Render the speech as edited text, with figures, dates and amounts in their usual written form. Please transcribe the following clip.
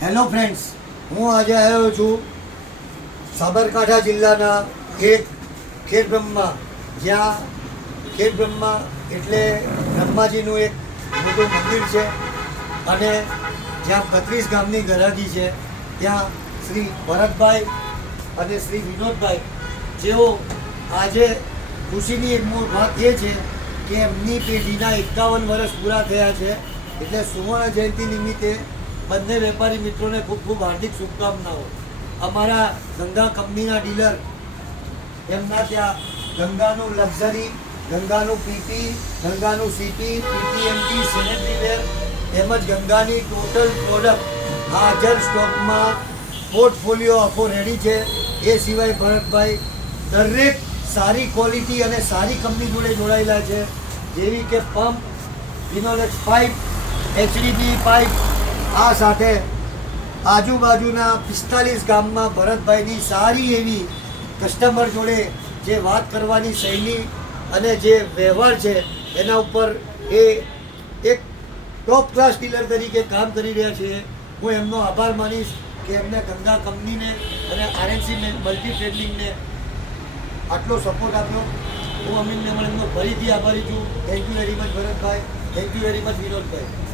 Hello friends, હું આજે આવ્યો છું સાબરકાંઠા જિલ્લાના એક ખેડબ્રહ્મા, જ્યાં ખેડબ્રહ્મા એટલે બ્રહ્માજીનું એક મોટું મંદિર છે અને જ્યાં 32 ગામની ગરાગી છે. ત્યાં શ્રી ભરતભાઈ અને શ્રી વિનોદભાઈ, જેઓ આજે ખુશીની એક મોટી વાત એ છે કે એમની પેઢીના 51 વર્ષ પૂરા થયા છે. એટલે સુવર્ણ જયંતિ નિમિત્તે બંને વેપારી મિત્રોને ખૂબ ખૂબ હાર્દિક શુભકામનાઓ. અમારા ગંગા કંપનીના ડીલર, એમના ત્યાં ગંગાનું લક્ઝરી, ગંગાનું પીપી, ગંગાનું સીપી, પીપીએમટી, સેનેટરીવેર તેમજ ગંગાની ટોટલ પ્રોડક્ટ હાજર સ્ટોકમાં પોર્ટફોલિયો આખો રેડી છે. એ સિવાય ભરતભાઈ દરેક સારી ક્વોલિટી અને સારી કંપની જોડે જોડાયેલા છે, જેવી કે pump, Finolex pipe, HDP pipe. આ સાથે આજુબાજુના 45 ગામમાં ભરતભાઈની સારી એવી કસ્ટમર જોડે જે વાત કરવાની શૈલી અને જે વ્યવહાર છે એના ઉપર એ એક ટોપ ક્લાસ ડીલર તરીકે કામ કરી રહ્યા છે. હું એમનો આભાર માનીશ કે એમને ગંગા કંપનીને અને આરએનસી મલ્ટી ટ્રેડિંગને આટલો સપોર્ટ આપ્યો. હું અમીનને પણ એમનો ફરીથી આભારી છું. Thank you very much Bharatbhai, thank you very much Vinodbhai.